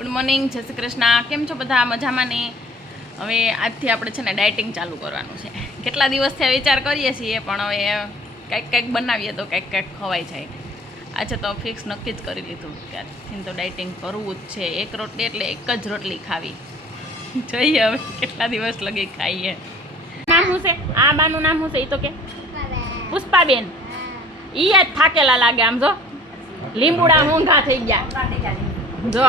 Good morning, જય શ્રી કૃષ્ણ. કેમ છો બધા? મજામાં ને? હવે આજથી આપણે છે ને ડાયટિંગ ચાલુ કરવાનું છે. કેટલા દિવસથી આ વિચાર કરીએ છીએ, પણ હવે કંઈક બનાવીએ તો કંઈક ખવાઈ જાય. આજે તો ફિક્સ નક્કી જ કરી લીધું કે આજથી તો ડાયટિંગ કરવું જ છે. એક રોટલી એટલે એક જ રોટલી ખાવી. જોઈએ હવે કેટલા દિવસ લગી ખાઈએ. નામ શું છે આ બાનું? નામ શું છે એ તો કે? પુષ્પાબેન. ઈ જ થાકેલા લાગે આમ. જો લીંબુડા મોંઘા થઈ ગયા. જો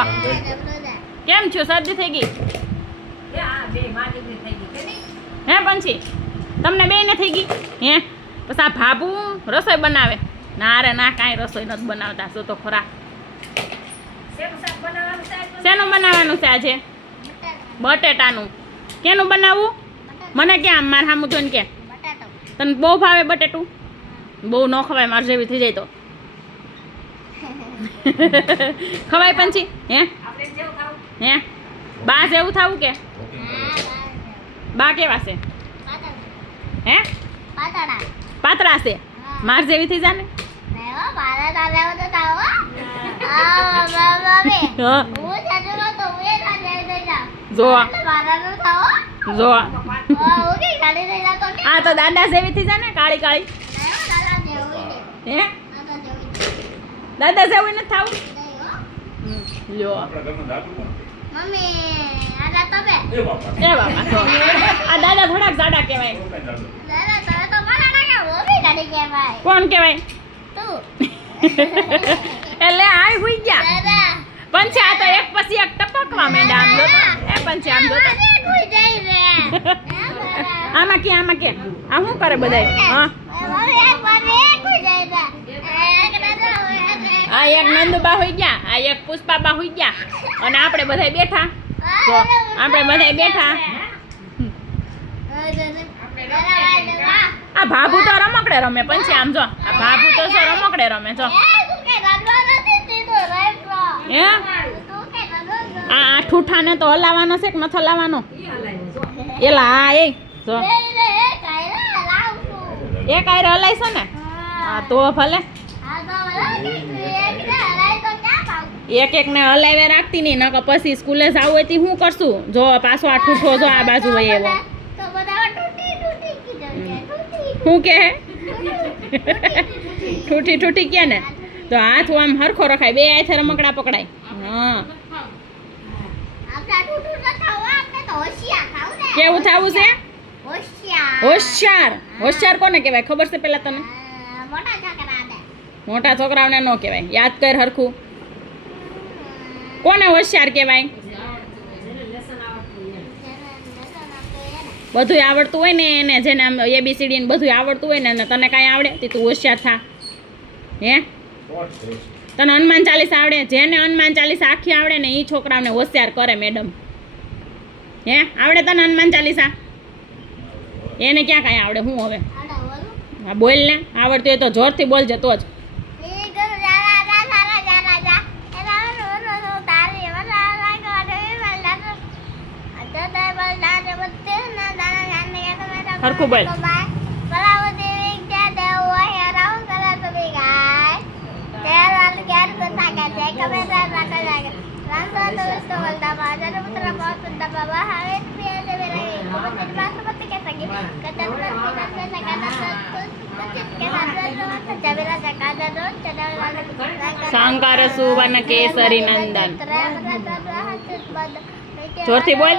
કેમ છો? શરદી થઈ ગઈ? હે પંછી તમને બે ને થઈ ગઈ? હે પછી આ ભાભુ રસોઈ બનાવે? ના રે ના, કાંઈ રસોઈ નથી બનાવતા. શું તો ખરા. શેનું બનાવવાનું છે આજે? બટેટાનું. કેનું બનાવવું? મને ક્યાં મારે સામું જોઈને કે તને બહુ ભાવે બટેટું? બહુ ન ખવાય, મારે જેવી થઈ જાય તો ખવાય પંછી? હે બા જેવું થવું કે? બા કેવા છે? હે પાતળા છે? માર જેવી થઈ જા ને. જો જો આ તો દાદા જેવી થઈ જા ને, કાળી કાળી. હે દાદા જેવું નથી થવું? લ્યો એ બાપા, આ દાદા થોડાક જાડા કહેવાય. કોણ કહેવાય? એટલે આ હુઈ ગયા પંચે. આ તો એક પછી એક ટપકવા માંડ્યા. આમ જોતો એ પંચે, આમ જોતો. આમાં કે આ શું કરે બધાય? હા આ એક નંદુબા હોઈ ગયા, આ એક પુષ્પાબા હોઈ ગયા, અને આપણે બધાય બેઠા. તો આપણે બધાય બેઠા. આ ભાભુ તો રમકડે રમે પંછી. આમ જો આ ભાભુ તો રમકડે રમે. જો હે આ ઠૂઠાને તો હલાવવાનો છે કે નથી હલાવવાનો? એલા હા એ જો એક આયરે હલાય છે ને. હા તો ભલે એક ને હલાવે રાખતી નહીં, નકર પછી સ્કૂલે જવું હોય શું કરશું? જો પાછો આ ઠૂઠો જો આ બાજુ હોય એવો. શું કે ઠૂઠી ઠૂઠી કે ને? તો હાથ આમ હરખો રખાય, બે હાથે રમકડા પકડાય. હા કેવું થવું છે? હોશિયાર. હોશિયાર કોને કહેવાય ખબર છે પેલા તને? મોટા છોકરાઓને ન કહેવાય. યાદ કર હરખું. કોને હોશિયાર કહેવાય? બધું આવડતું હોય ને એને, જેને આમ ABCD ને બધું આવડતું હોય ને, તને કાંઈ આવડે તે તું હોશિયાર થા. હે તને હનુમાન ચાલીસા આવડે? જેને હનુમાન ચાલીસા આખી આવડે ને એ છોકરાઓને હોશિયાર કરે મેડમ. હે આવડે તને હનુમાન ચાલીસા? એને ક્યાં કાંઈ આવડે? હું હવે હા બોલ ને. આવડતું હોય તો જોરથી બોલજે તો જ. હરખું બોલ. શંકર સુવર્ણ કેસરી નંદન. જોરથી બોલ.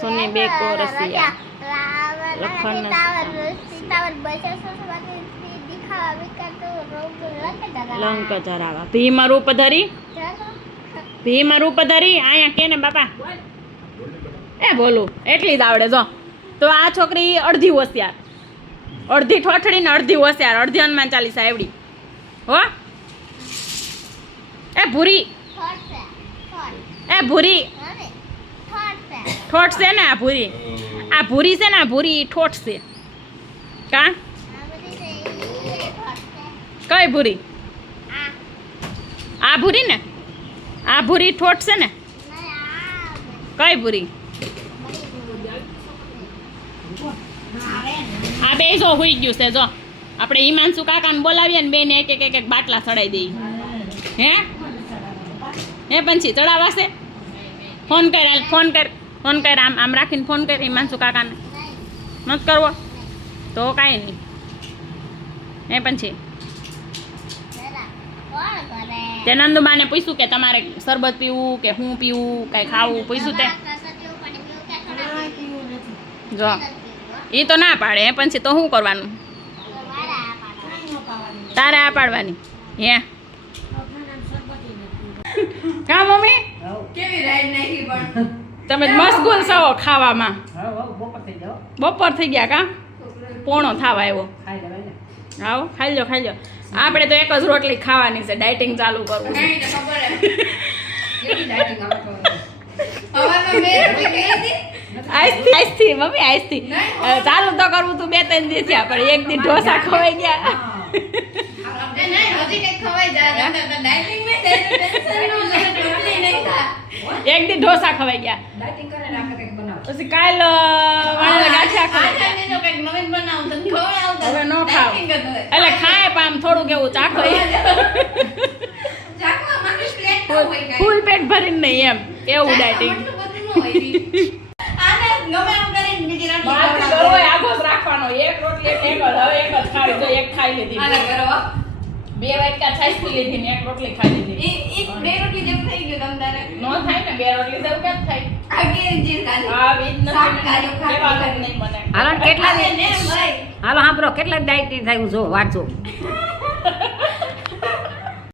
સુની બે કોરસિયા લખન લંક ચરાવા. ભીમ રૂપ ધરી. ભીમ રૂપ ધરી. અહીંયા કે ને બાપા એ બોલું એટલી જ આવડે. જો તો આ છોકરી અડધી હોશિયાર, અડધી ઠોઠડી ને અડધી હોશિયાર, અડધી હનુમાન ચાલીસા એવડી. હો એ ભૂરી, એ ભૂરી ઠોઠ છે ને? આ ભૂરી, આ ભૂરી છે ને? આ ભૂરી ઠોઠ છે કા? કઈ ભૂરી? આ ભૂરી ને? આ ભૂરી ઠોઠ છે ને? કઈ ભૂરી? આ બે જો હુઈ ગયું છે. જો આપણે હિમાંશુ કાકાને બોલાવીએ ને બેન એક બાટલા ચડાવી દઈએ. હે પંછી ચડાવાશે? ફોન કર હાલ, ફોન કર આમ રાખીને ફોન કર હિમાંશુ કાકાને. નથી કરવો તો કાંઈ નહીં. હે પંછી તે નંદુબાને પૂછ્યું કે તમારે શરબત પીવું કે હું પીવું કઈ ખાવું પૂછ્યું તે જો એ તો ના પાડે. હે પછી તો શું કરવાનું? તારે આ પાડવાની. હે કા મમ્મી કેવી રાઈડ નાખી પણ તમે મશગુલ છો ખાવામાં. બપોર થઈ ગયા કા? પોણો થવા આવ્યો. આવો ખાઈ લો ખાઈ લો. આપણે તો એક જ રોટલી ખાવાની છે. ડાયટિંગ ચાલુ કરવું છે. આઈસથી મમ્મી આઈસથી ચાલુ તો કરવું તું 2-3 દિવસ થયા પણ એક દી ઢોસા ખવાઈ ગયા. એક દી ઢોસા ખવાઈ ગયા પછી કાલ ગાંઠિયા હવે નો ખાવ એટલે ખાય પણ આમ થોડુંક એવું ચાખો ફૂલ પેટ ભરીને નહીં એમ એવું ડાયટિંગ રાખવાનો. એક રોટલી એક જ ખાવી તો એક ખાઈ લીધી. 2 વાટકા છાશ પી લીધી ને 1 રોટલી ખાઈ લીધી. 2 રોટલી જેમ થઈ ગયું તમ તારે નો થાય ને 2 રોટલી જેમ કેમ થાય? હાલો કેટલા હાલો સાંભળો કેટલા ડાયટિંગ થાય હું જો વાંચો